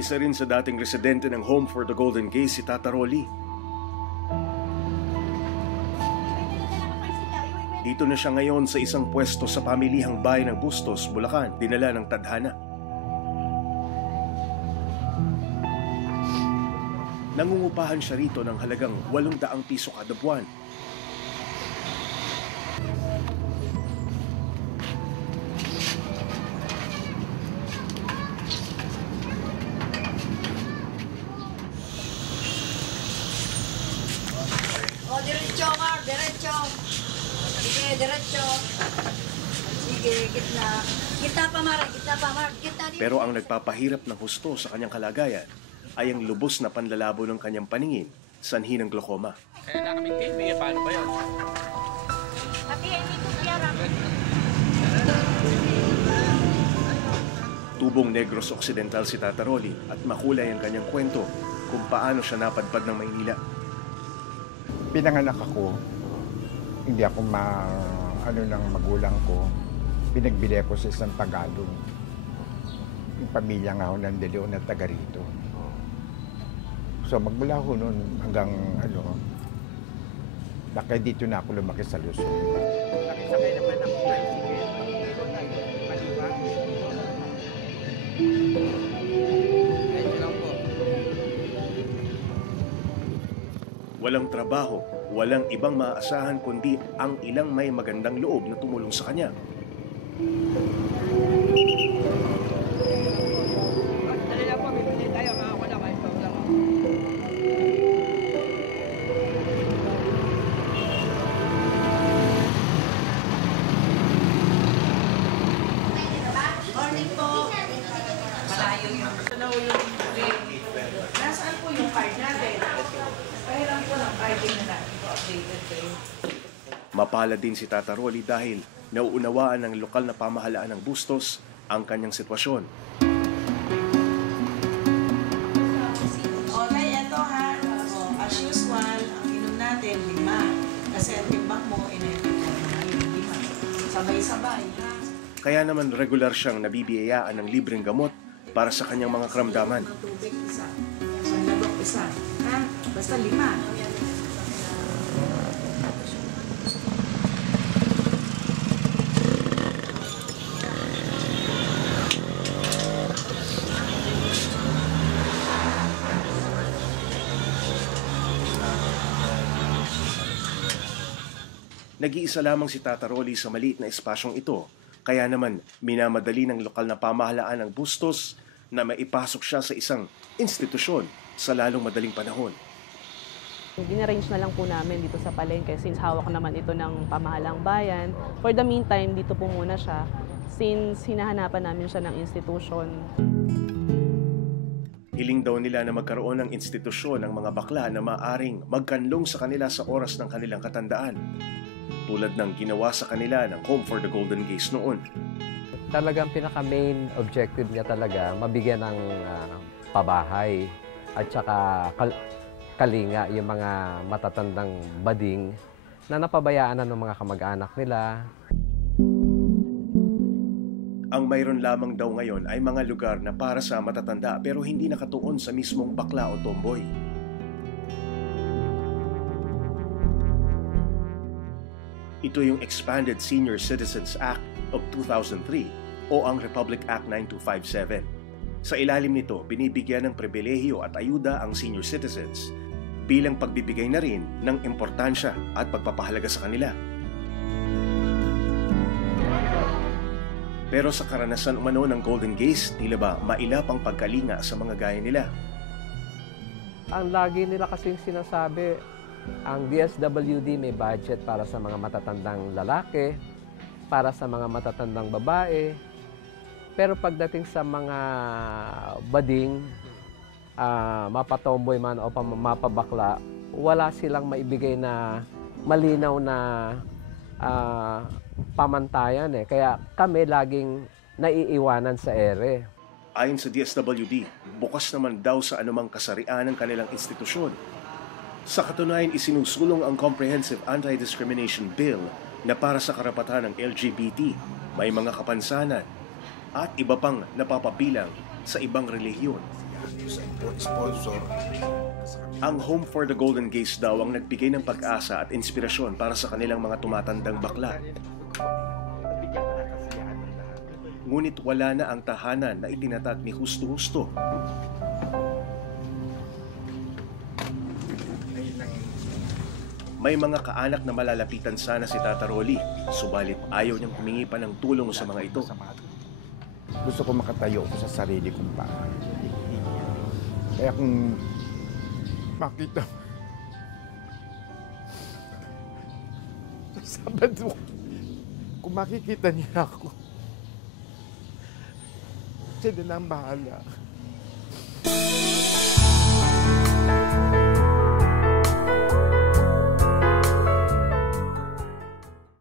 Isa rin sa dating residente ng Home for the Golden Gays si Tata Rolly. Dito na siya ngayon sa isang pwesto sa pamilihang bayan ng Bustos, Bulacan, dinala ng tadhana. Nangungupahan siya rito ng halagang 800 piso kada buwan. Diretso, Mar, diretso. Sige, diretso. Sige, gitna. Gitna pa, Mar, gitna pa, Mar. Gitna dito. Pero ang nagpapahirap ng husto sa kanyang kalagayan ay ang lubos na panlalabo ng kanyang paningin, sanhi ng glaucoma. Kaya na kami TV, paano ba yun? Pati, hindi ko piyarap. Tubong Negros Occidental si Tata Rolly at makulay ang kanyang kwento kung paano siya napadpad ng Maynila. Pinanganak ako, hindi ako ng magulang ko. Pinagbili ako sa isang Tagalog. Yung pamilya nga ako nandito na taga rito. So magmula ko noon hanggang dito na ako lumaki sa Luzon. Sakay naman ako tricycle. Walang trabaho, walang ibang maaasahan kundi ang ilang may magandang loob na tumulong sa kanya. Dali lang po, bibili tayo. Wala kayo lang. Morning po. Malayo yung... Nasaan po yung card natin? Pahiram po ng card din na natin po updated kayo. Mapalad din si Tata Rolly dahil nauunawaan ng lokal na pamahalaan ng Bustos ang kanyang sitwasyon. Okay, eto ha. As usual, ang inom natin, 5. Kasi ang timbang mo, in-edit ko na yung 5. Sabay-sabay, ha? Kaya naman regular siyang nabibiyayaan ng libreng gamot para sa kanyang mga karamdaman. Ang tubig, isa. Ang labok, isa. Ha? Basta 5. Nag-iisa lamang si Tata Rolly sa maliit na espasyong ito, kaya naman minamadali ng lokal na pamahalaan ng Bustos na maipasok siya sa isang institusyon sa lalong madaling panahon. Dinarrange na lang po namin dito sa palengke since hawak naman ito ng pamahalang bayan. For the meantime, dito po muna siya since hinahanapan namin siya ng institusyon. Hiling daw nila na magkaroon ng institusyon ng mga bakla na maaring magkanlong sa kanila sa oras ng kanilang katandaan, tulad ng ginawa sa kanila ng Home for the Golden Gays noon. Talagang pinaka-main objective niya talaga, mabigyan ng pabahay at saka kalinga yung mga matatandang bading na napabayaan na ng mga kamag-anak nila. Ang mayroon lamang daw ngayon ay mga lugar na para sa matatanda pero hindi nakatuon sa mismong bakla o tomboy. Ito yung Expanded Senior Citizens Act of 2003 o ang Republic Act 9257. Sa ilalim nito, binibigyan ng pribilehiyo at ayuda ang senior citizens bilang pagbibigay na rin ng importansya at pagpapahalaga sa kanila. Pero sa karanasan umano ng Golden Gays, tila ba mailapang pagkalinga sa mga gaya nila? Ang lagi nila kasing sinasabi, ang DSWD may budget para sa mga matatandang lalaki, para sa mga matatandang babae, pero pagdating sa mga bading, mapatomboy man o mapabakla, wala silang maibigay na malinaw na pamantayan eh. Kaya kami laging naiiwanan sa ere. Ayon sa DSWD, bukas naman daw sa anumang kasarian ng kanilang institusyon. Sa katunayan, isinusulong ang Comprehensive Anti-Discrimination Bill na para sa karapatan ng LGBT, may mga kapansanan at iba pang napapabilang sa ibang relihiyon. sa sponsor. Ang Home for the Golden Gaze daw ang nagbigay ng pag-asa at inspirasyon para sa kanilang mga tumatandang bakla. Ngunit wala na ang tahanan na itinatag ni Justo Justo. May mga kaanak na malalapitan sana si Tata Rolly, subalit ayaw niyang humingi pa ng tulong sa mga ito. Gusto ko makatayo ko sa sarili kong paa. Kaya kung makita sa Sabado, kung makikita niya ako, sila na ang bahala.